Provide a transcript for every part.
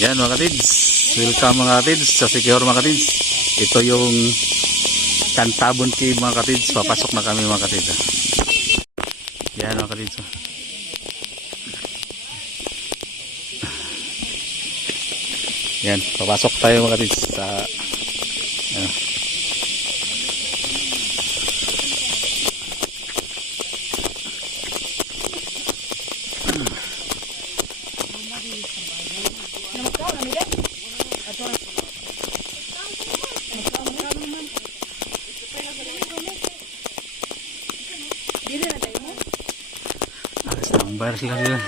Yan mga katids, welcome mga katids sa Siquijor mga katids. Ito yung Cantabon Cave mga katids, papasok na kami mga katids. Yan mga katids. Yan, papasok tayo mga katids sa sambar sila sila.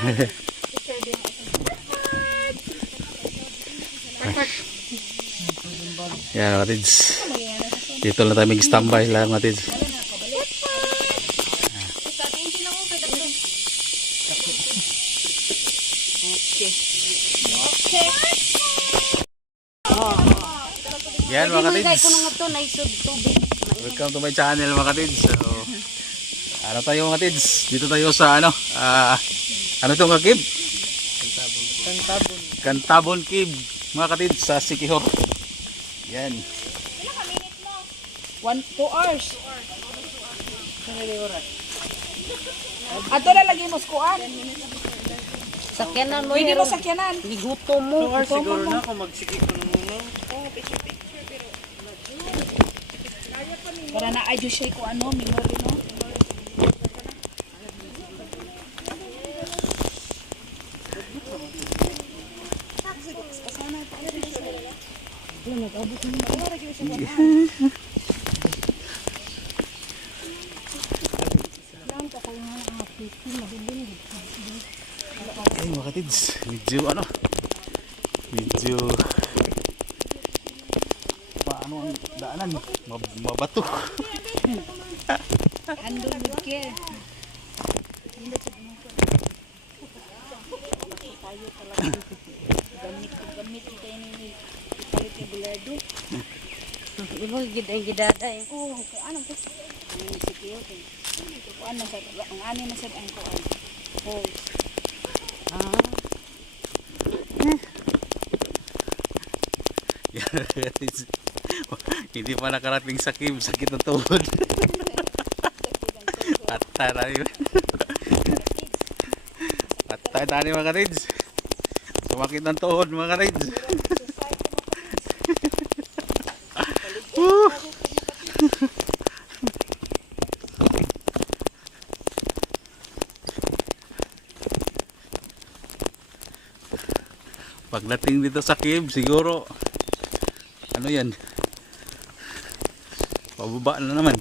Yan mga katids, dito na tayo mag-standby sila mga katids. Yan mga katids, welcome to my channel mga katids. So, ano tayo mga katids, dito tayo sa ano itong cave? Cantabon Cave mga katids sa Siquijor. Yan. 2 hours. Ato na lagi mo skuan. Sakyanan mo Hindi mo sakyanan. Liguto mo. 2 hours siguro na kung magsikip ko na muna. Para na ayos siya ko ano, memory no. Ay mga katids, medyo paano ang daanan, mabato. Ando good care. Gamit kita ini ipalit ni bulado. Ibo gid ang gidada eh. Oh, ano to? Ang sikio ko. Ano sa ang ani na sad ang kuan. Oh. Yan katids. Hindi pa nakarating sa cave, sakit ng tuhod. Patay na yun. Patay tayo mga katids. Sumakit ng tuhod mga katids. Pagdating dito sa cave, siguro ano yan, pababa na naman.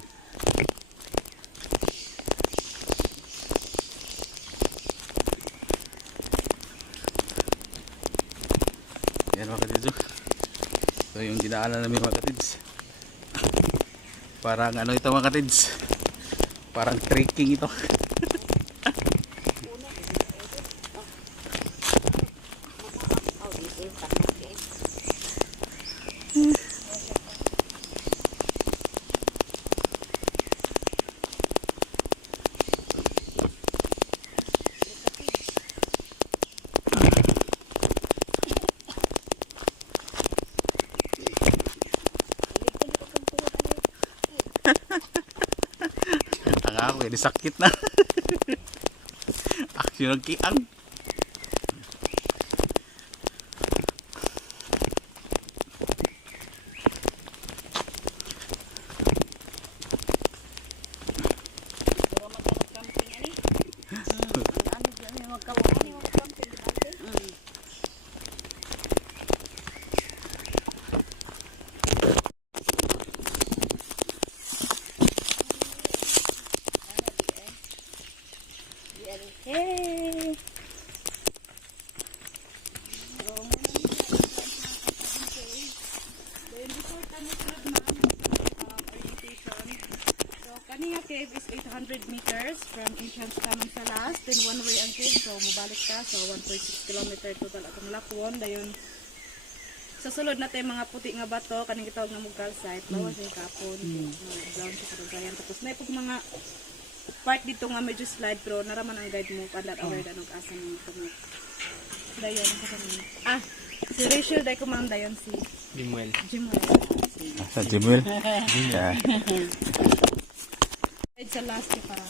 Yan mga katids, ito yung dinaanan namin mga katids. Parang ano ito mga katids, parang trekking ito. Ang ako eh, sakit na. Aksyon ng kiang. Hey. Kaniya cave is 800 meters from entrance naman sa last, then one way ang cave, so mabalik ka, so 1.6 kilometer total atong lakwon, dayon sa sulod natin mga puti nga bato, kaning gitawag nga mong calcite, bawas yung kapon, brown sa kadugayan, tapos may pag mga part dito nga medyo slide, pero naraman ang guide mo, padat aware anong asa ng ito mo. Dayon, Si Rachel, dahil kumanda yun si Limuel. Jimuel. Sa Jimuel. Yeah. Kahit sa last niya para.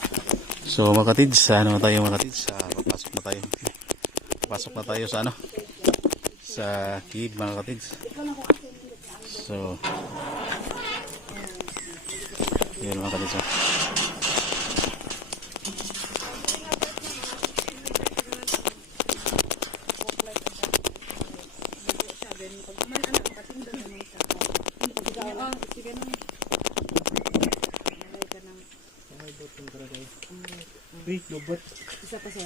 So mga katids, ano na tayo mga katids? Papasok na tayo. Papasok na tayo sa ano? Sa cave mga katids. So, yun mga katids. Pag man anak, makatingdan naman siya. Sige na. Malay ka ng Uy, lubot. isa pa sa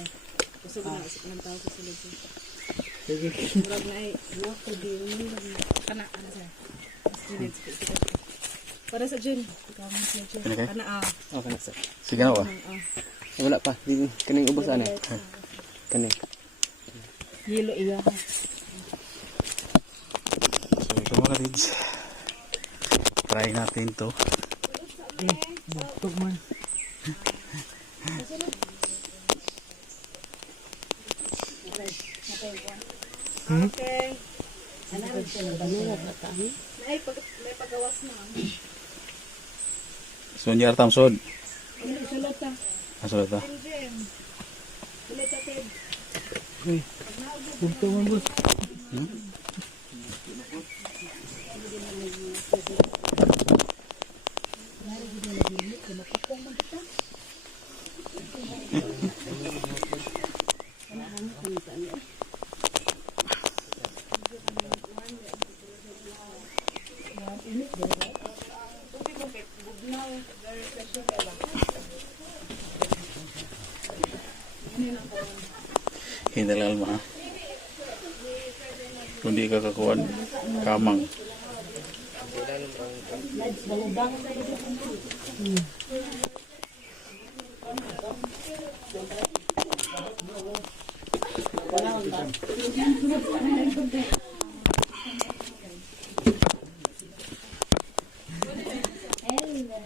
kusog na isip ng tao sa sulod siya. Sige. Murag na ay walk to the moon. Kana, ano siya? Minutes. Para sa Jen. Ikaw mo siya Jen. Ano kayo? Kana Okay na sir. Sige na ba? Wala pa. Kaning ubos ana. Kaning. Yelo iya. So ito mga katids. Try natin to. Bugtog man. Okay. May pagawas na. So niya artam sod. Sulat ta. Asod ta. Jen. Sulat ta Ted. Uy. Bugtog man boss. Hindal alma. Kung di ka kakuan, kamang.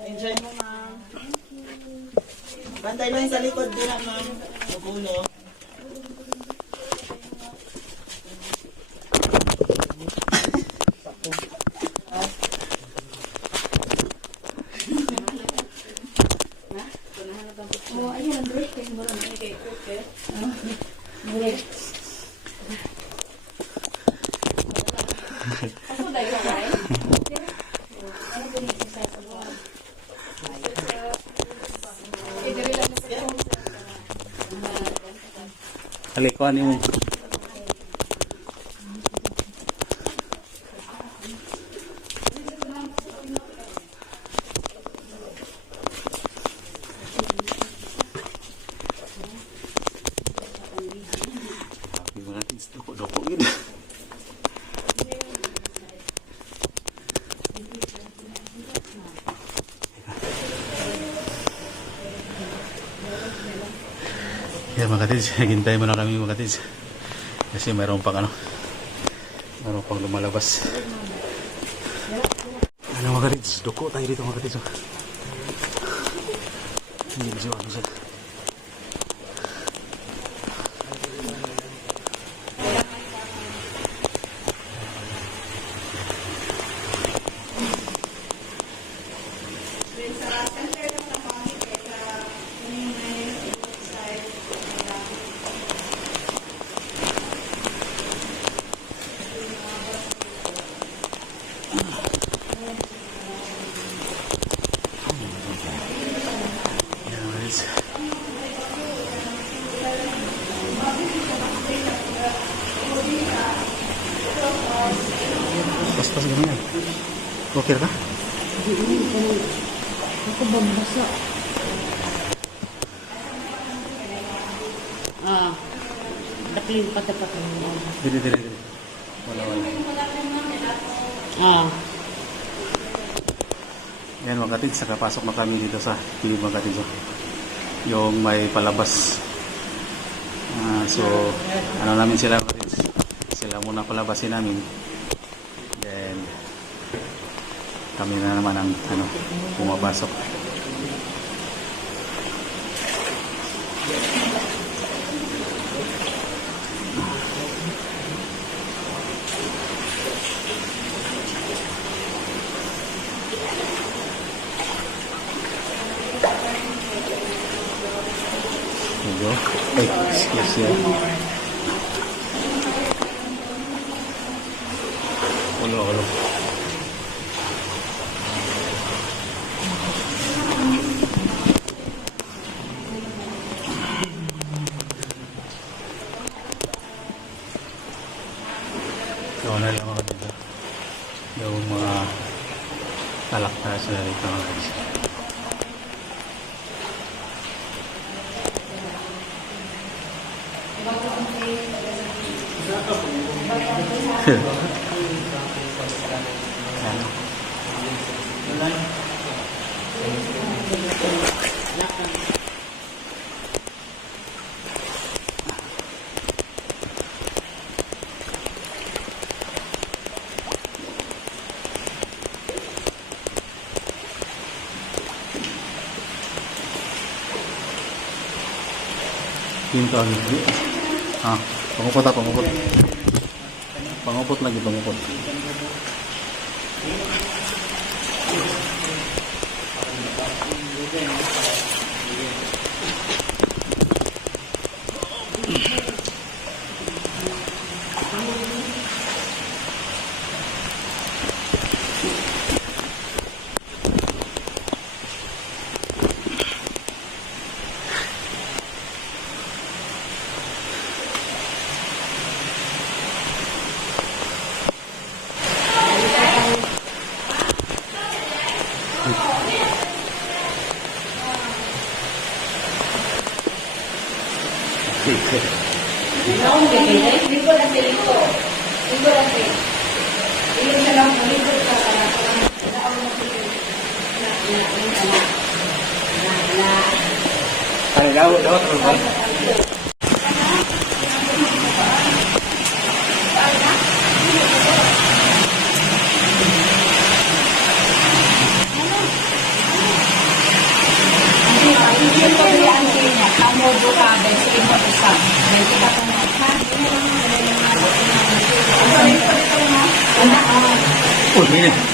Enjoy mo, ma'am. Bantay lang sa likod din, ma'am. Magulo. Halikuan mo. Doko gini. Ya mga katids, hintay mo na kami mga katids. Kasi mayroon pang mayroon pang lumalabas. Ano mga katids, doko tayo dito mga katids. Medyo ano siya. Pas-pas ganyan. Okay ka? Ako bambasa. Daplin pa dapat mo. Dili. Wala. Yan mga katids, nakapasok na kami dito sa cave mga katids. Yung may palabas. So, ano namin sila mga katids. Sila muna palabasin namin. Then, kami na naman ang pumapasok. Ay, excuse ya. Ulo. So, na lang ako dito. Yung mga talaktas na dito mga guys. Pinto ang hindi. Pangupot. Pangupot lagi, pangupot. Ano daw ba? Ini.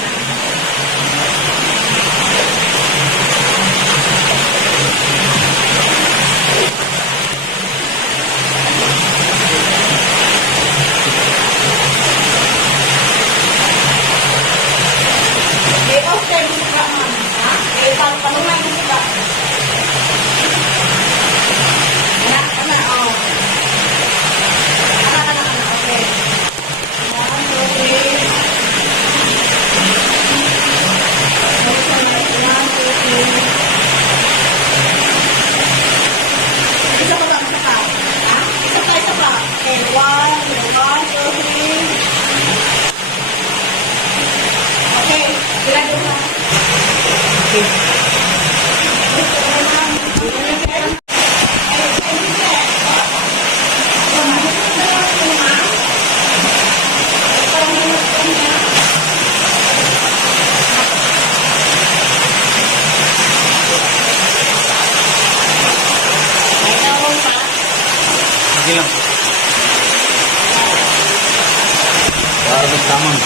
Sige lang. Para magtamang.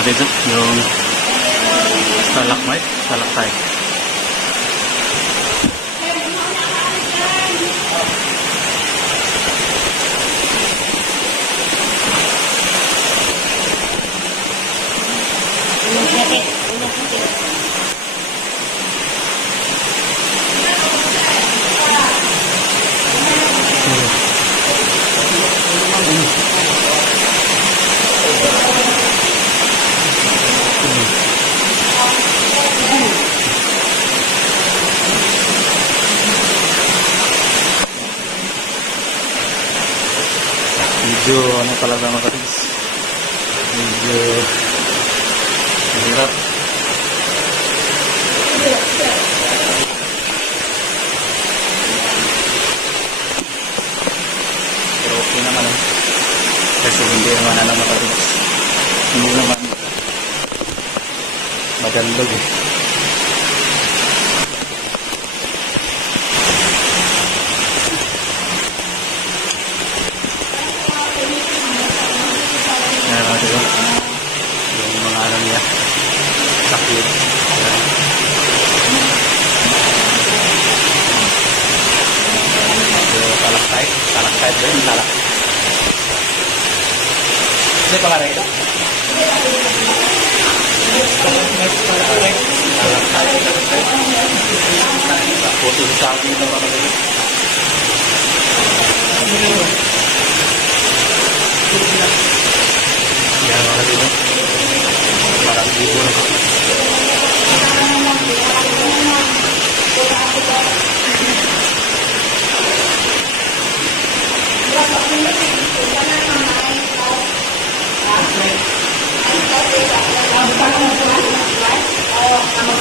Mga dito, yung stalagmite, stalactite. Medyo ano talaga mga katigs, medyo mahirap. Pero okay naman kasi hindi naman ano mga katigs, hindi naman magandog eh. Ayan mga diba? Yung mga ano niya, sakit. Ayan. Yung stalactite. Stalactite ba yun? Stalactite. Ano yung pangalan ito? Stalactite. Puto sa sabi ng mga diba? Yan mga diba? Parang libo na.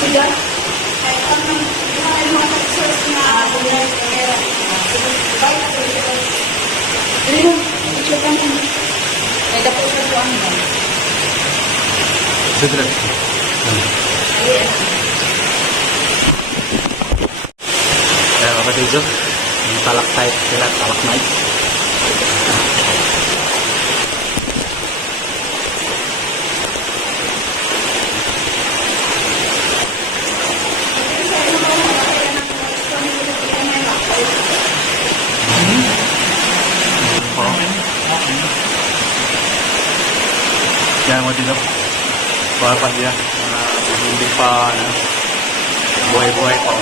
Sige. Ayan mga katigs, yung stalactite sila, stalagmite. Yan mga katigs, para pa siya, hindi pa buhay-buhay pa.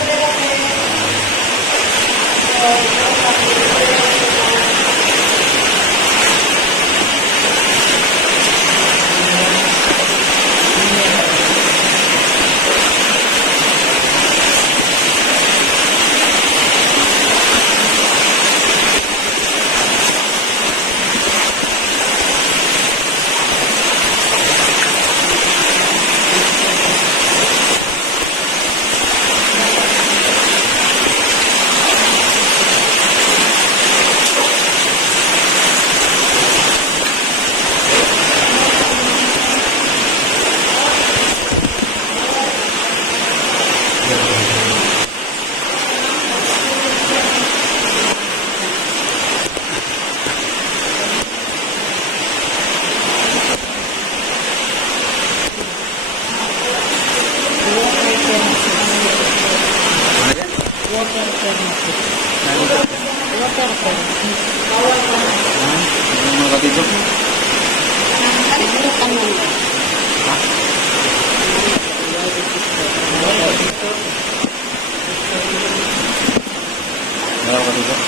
Mga katigs,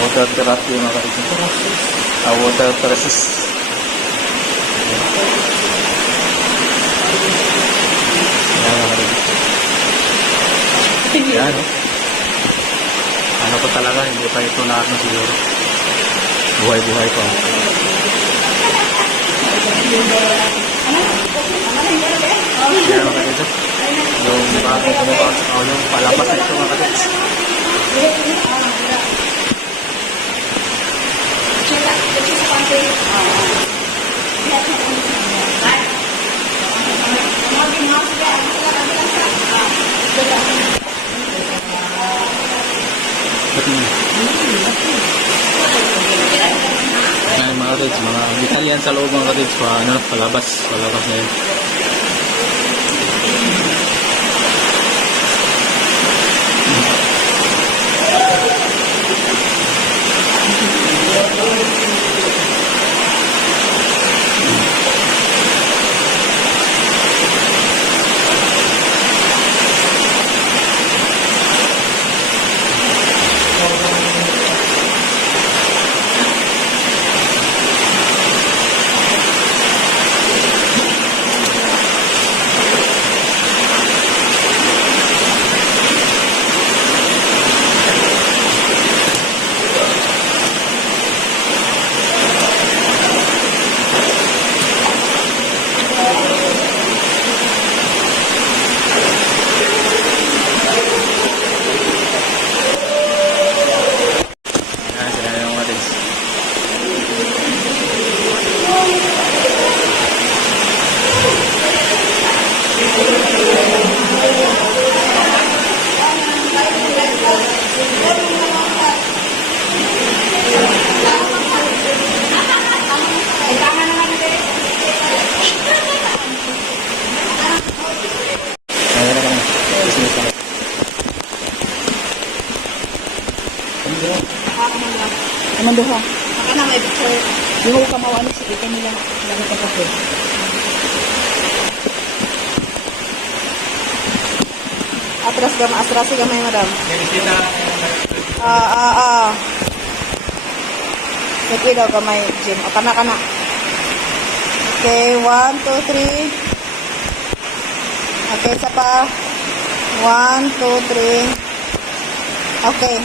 water therapy mga katigs. Water terraces. Ayan mga katigs. Ayan o. Ano pa talaga, hindi pa ito na ano siguro. Buhay-buhay pa. Ayan mga katigs. Yung bago kumabas, yung palabas na ito mga katigs. Ayan mga katids, mga Italian sa loob mga katids, ano, palabas na yun. Ayan, sila na yung mga katids. Ayan na lang. Business na lang. Aman duha. Aka na may picture. Di mo ka mawano sige kanila lang ka kape. Atras ka maasras ka may madam. Sige daw ka may gym. O kana. Okay, 1, 2, 3. Okay, isa pa. 1, 2, 3. Okay.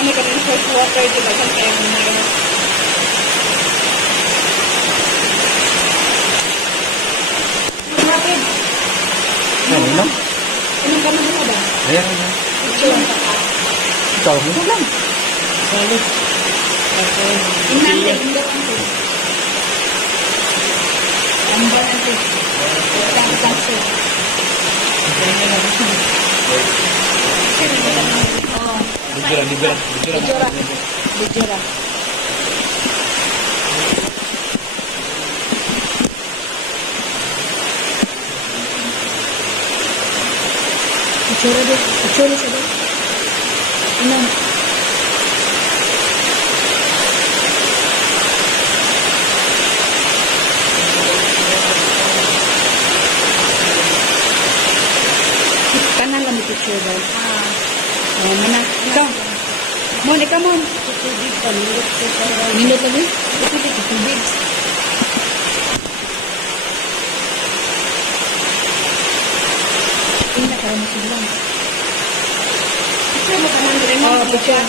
Ano ka rin first water, di ba? Saan kayo meron? Rapid. Ano lang? Ano ka na ba? Ayan. Ikaw mo lang. Solid. Inante, indot ante. Amban ante. Isang set. Bujura. Bujura deh. Bujura saja. Enam. picture daw. Oh, mana. Ikaw. Mon, ikaw mon. Tubig pa, nilot ko sa Nindot lagi. tubig, tubig. Tingnan ka mo sila. Picture mo ka man dire mo. Oh, picture.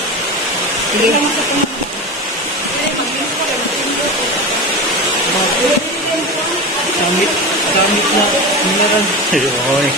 Sige. Lang sa tong. Gamit na. Meron. Ayun.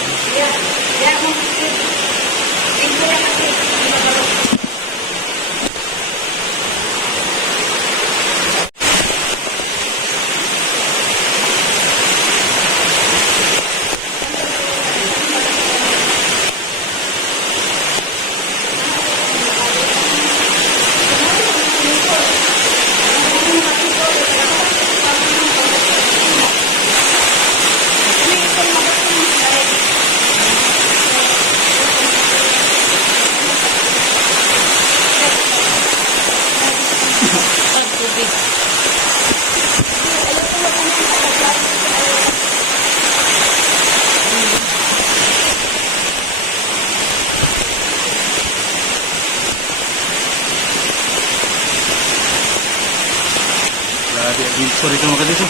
Grabe, adventure ito mga kadito.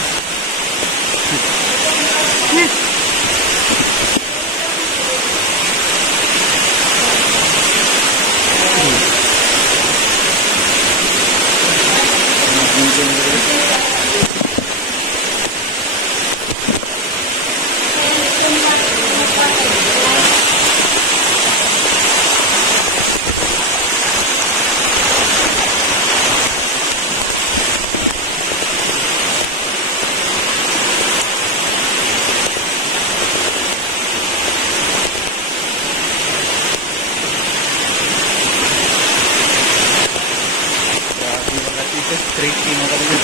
Grabe mga kadito. Tricky mga kadito.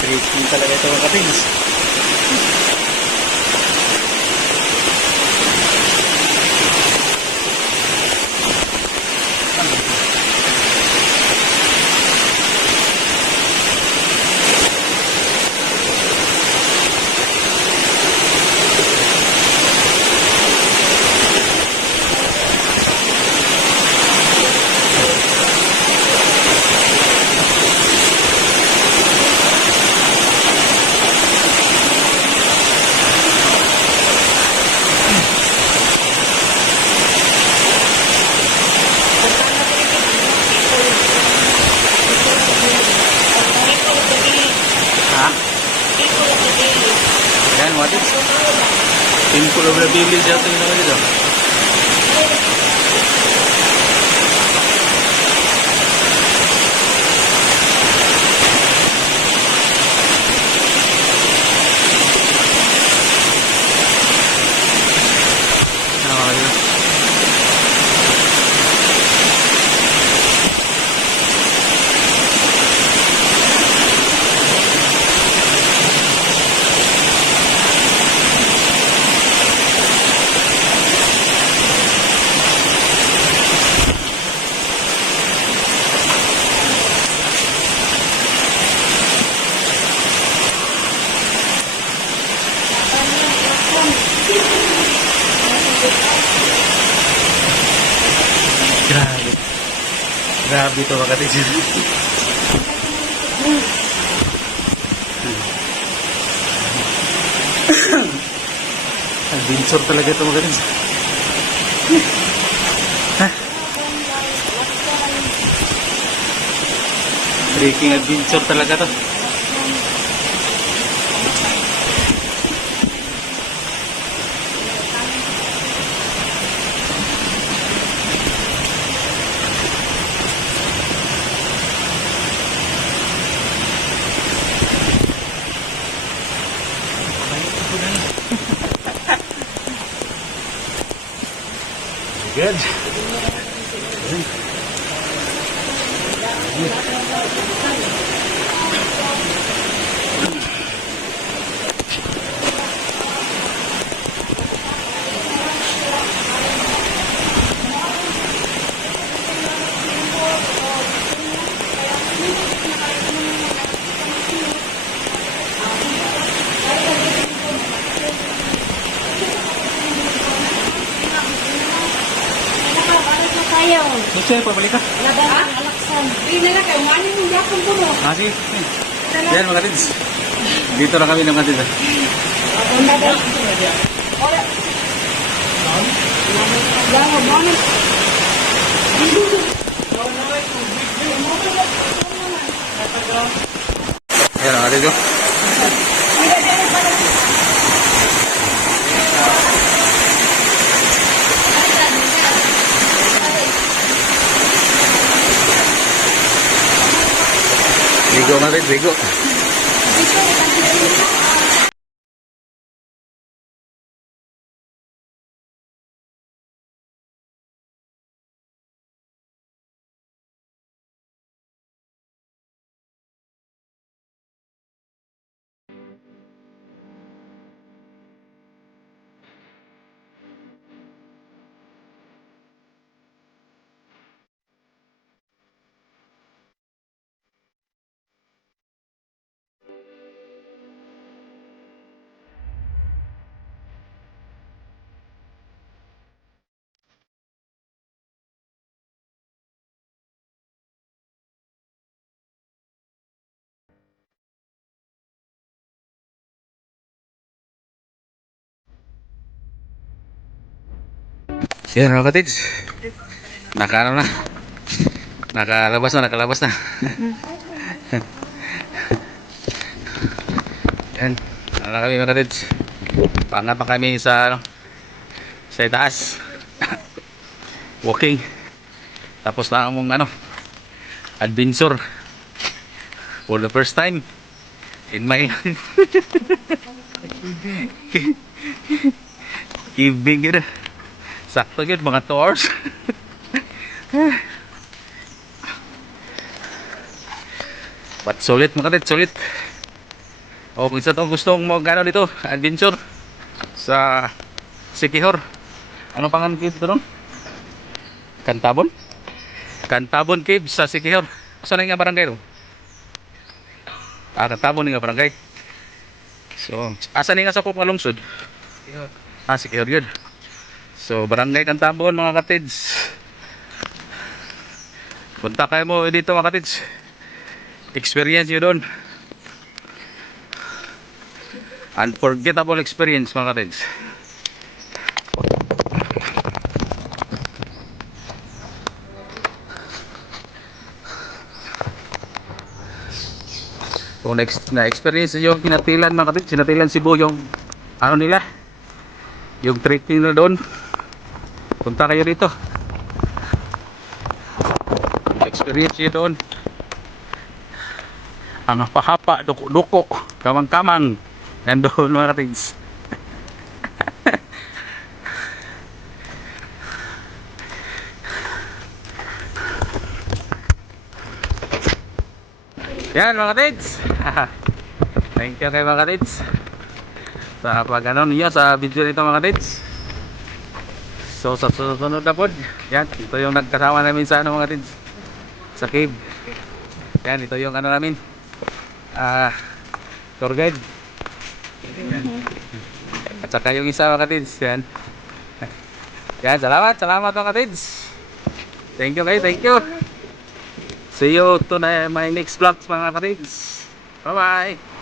Tricky talaga ito mga kapins. Ha? Yan, what is? Temple of the Village ito yung naman dito. Ah, yun. Grabe. Grabe ito mga katis. Adventure talaga ito mga katis. Trekking adventure talaga to. Good. ayaw. Gusto niya, pabalik ka. Laban ang alaksan. Hindi na kayo, mani mo yapon ko mo. Ah, sige. Yan mga katids. Dito na kami ng katids. Yan mga katids. Ligo mga katids, ligo. Yan mga katids. Nakaano na. Nakalabas na. Yan. Ano na kami mga katids. Pangat pa kami sa itaas. Walking. Tapos na among adventure. For the first time in my Ibig yun. Sakto yun, mga 2 hours. But sulit mga katids, sulit. O kung isa itong gustong mag-ano dito, adventure sa Siquijor. Ano pangalan dito doon? Cantabon? Cantabon Cave sa Siquijor. Saan nga barangay doon? Cantabon nga barangay. So, asan nga sa Kung Malungsod? Siquijor yun. So, barangay Cantabon mga katids. Punta kayo mo dito mga katids. Experience nyo doon. Unforgettable experience mga katids. Kung na-experience nyo yung Sinatilan mga katids, Sinatilan Cebu yung nila, yung trekking na doon, punta kayo dito. Experience nyo doon. Ang hapa-hapa, duko-duko, kamang-kamang, nandoon mga katids. Yan mga katids. Thank you kay mga katids sa pag-ano niya sa video nito mga katids. So sa susunod na pod, yan, ito yung nagkasama namin sa mga katids, sa cave. Yan, ito yung namin, tour guide. Yan. At saka yung isa mga katids. Yan. Yan, salamat mga katids. Thank you guys, thank you. See you to my next vlogs mga katids. Bye bye.